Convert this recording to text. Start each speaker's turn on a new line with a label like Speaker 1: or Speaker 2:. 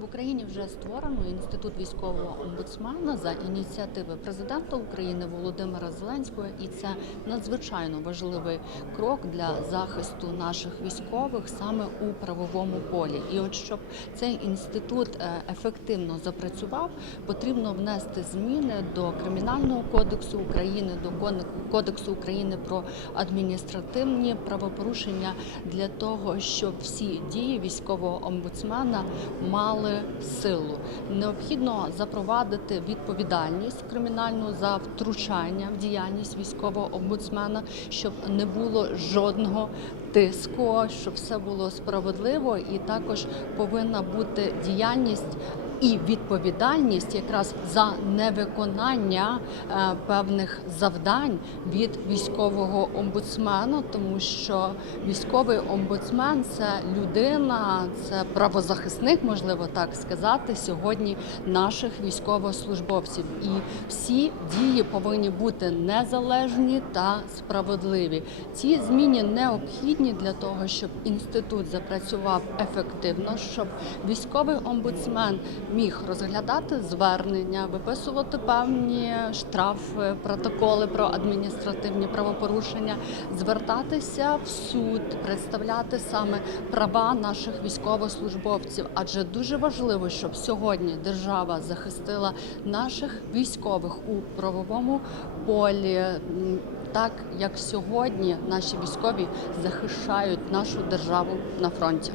Speaker 1: В Україні вже створено інститут військового омбудсмена за ініціативи президента України Володимира Зеленського, і це надзвичайно важливий крок для захисту наших військових саме у правовому полі. І от щоб цей інститут е, ефективно запрацював, потрібно внести зміни до кримінального кодексу України, до кодексу України про адміністративні правопорушення для того, щоб всі дії військового омбудсмена мали силу. Необхідно запровадити відповідальність кримінальну за втручання в діяльність військового омбудсмена, щоб не було жодного тиску, щоб все було справедливо, і також повинна бути діяльність. І відповідальність якраз за невиконання е, певних завдань від військового омбудсмена, тому що військовий омбудсмен це людина, це правозахисник, можливо так сказати, сьогодні наших військовослужбовців. І всі дії повинні бути незалежні та справедливі. Ці зміни необхідні для того, щоб інститут запрацював ефективно, щоб військовий омбудсмен міг розглядати звернення, виписувати певні штрафи, протоколи про адміністративні правопорушення, звертатися в суд, представляти саме права наших військовослужбовців. Адже дуже важливо, щоб сьогодні держава захистила наших військових у правовому полі. Так як сьогодні наші військові захищають нашу державу на фронті.